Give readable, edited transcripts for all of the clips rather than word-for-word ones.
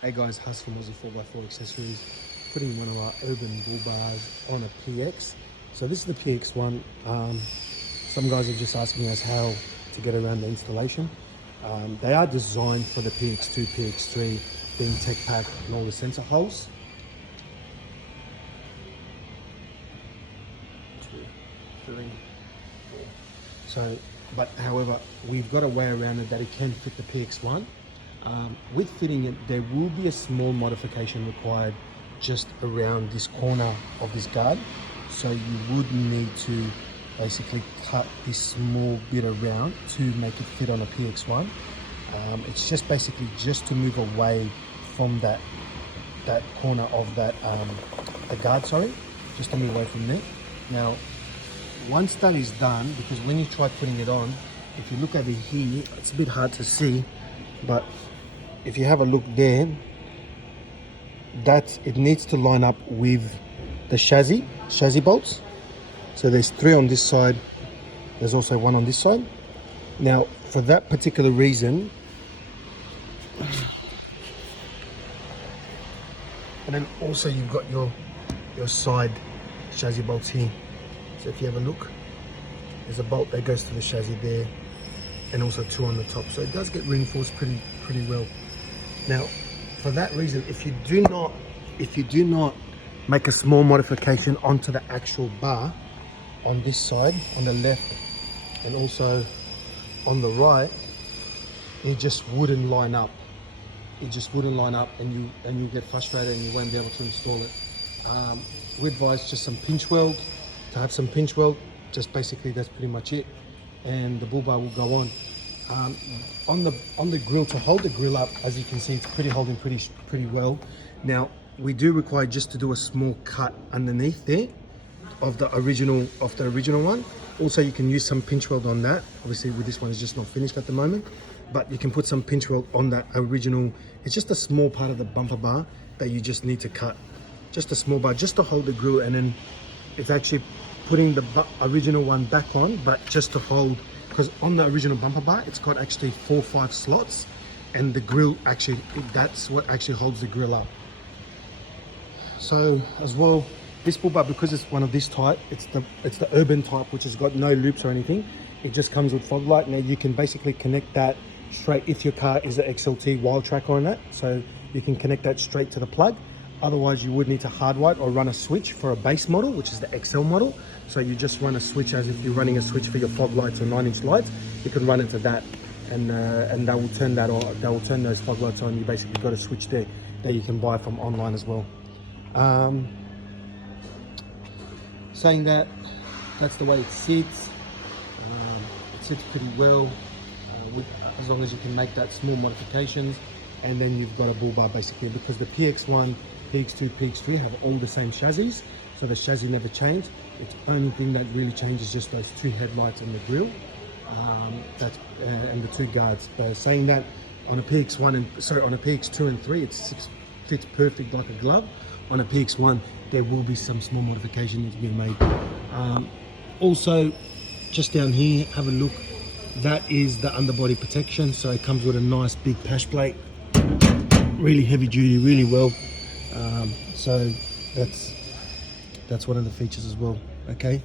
Hey guys, Hus from Aussie 4x4 Accessories, putting one of our urban bull bars on a PX. So this is the PX1. Some guys are just asking us how to get around the installation. They are designed for the PX2, PX3, being tech pack and all the sensor holes. 2, 3, 4. So, but however, we've got a way around it that it can fit the PX1. With fitting it, there will be a small modification required just around this corner of this guard. So you would need to basically cut this small bit around to make it fit on a PX1. It's just basically just to move away from that corner of that the guard, sorry, just to move away from there. Now, once that is done, because when you try putting it on, if you look over here, it's a bit hard to see, but if you have a look there, it needs to line up with the chassis bolts. So there's 3 on this side, there's also 1 on this side. Now for that particular reason, and then also you've got your side chassis bolts here. So if you have a look, there's a bolt that goes to the chassis there, and also 2 on the top. So it does get reinforced pretty well. Now, for that reason, if you do not make a small modification onto the actual bar on this side, on the left, and also on the right, it just wouldn't line up. It just wouldn't line up, and you get frustrated and you won't be able to install it. We advise just some pinch weld. To have some pinch weld, just basically that's pretty much it, and the bull bar will go on. On the grill, to hold the grill up, as you can see, it's holding pretty well. Now we do require just to do a small cut underneath there of the original one. Also, you can use some pinch weld on that. Obviously with this one, it's just not finished at the moment, but you can put some pinch weld on that original. It's just a small part of the bumper bar that you just need to cut, just a small bar, just to hold the grill, and then it's actually putting the original one back on, but just to hold, because on the original bumper bar, it's got actually 4 or 5 slots, and the grill actually, that's what actually holds the grill up. So as well, this bull bar, because it's one of this type, it's the urban type, which has got no loops or anything. It just comes with fog light. Now you can basically connect that straight, if your car is the XLT wild track on that, so you can connect that straight to the plug. Otherwise, you would need to hardwire or run a switch for a base model, which is the XL model. So you just run a switch as if you're running a switch for your fog lights or 9-inch lights. You can run into that, and that will turn that on. That will turn those fog lights on. You basically got a switch there that you can buy from online as well. Saying that, that's the way it sits. It sits pretty well, as long as you can make that small modifications, and then you've got a bull bar basically, because the PX1, PX2, PX3 have all the same chassis, so the chassis never changed. The only thing that really changes just those 2 headlights and the grille, and the 2 guards. Saying that, on a PX1 on a PX2 and 3, it fits perfect like a glove. On a PX1, there will be some small modifications to be made. Also, just down here, have a look. That is the underbody protection. So it comes with a nice big pash plate, really heavy duty, really well. So that's one of the features as well. Okay,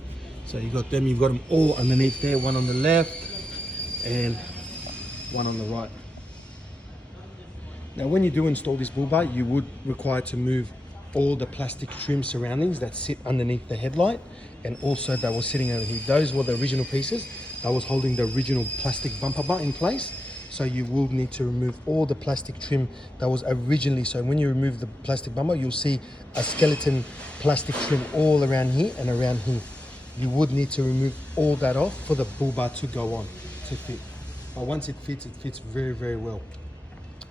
so you've got them all underneath there, 1 on the left and 1 on the right. Now when you do install this bull bar, you would require to move all the plastic trim surroundings that sit underneath the headlight, and also that was sitting over here. Those were the original pieces that was holding the original plastic bumper bar in place. So you will need to remove all the plastic trim that was originally. So when you remove the plastic bumper, you'll see a skeleton plastic trim all around here and around here. You would need to remove all that off for the bull bar to go on, to fit. But once it fits very, very well.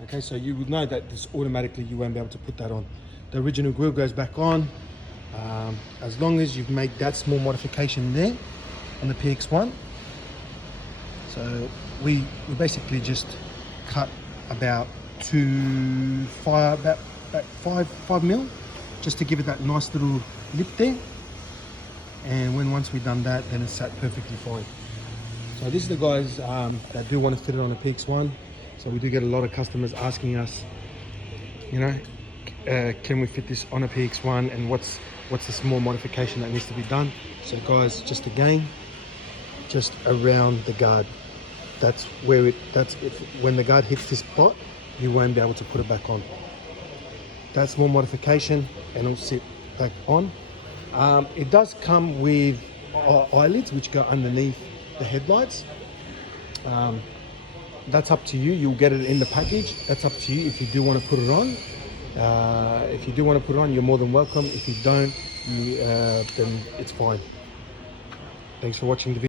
Okay, so you would know that this automatically, you won't be able to put that on. The original grill goes back on, as long as you've made that small modification there on the PX1. So we basically just cut about 5 mil, just to give it that nice little lip there. And once we've done that, then it's sat perfectly fine. So this is the guys that do want to fit it on a PX1. So we do get a lot of customers asking us you know, can we fit this on a PX1, and what's the small modification that needs to be done. So guys, just again, just around the guard, that's where when the guard hits this spot, you won't be able to put it back on. That's small modification, and it'll sit back on. It does come with eyelids which go underneath the headlights. That's up to you. You'll get it in the package. That's up to you if you do want to put it on. If you do want to put it on, you're more than welcome. If you don't, then it's fine. Thanks for watching the video.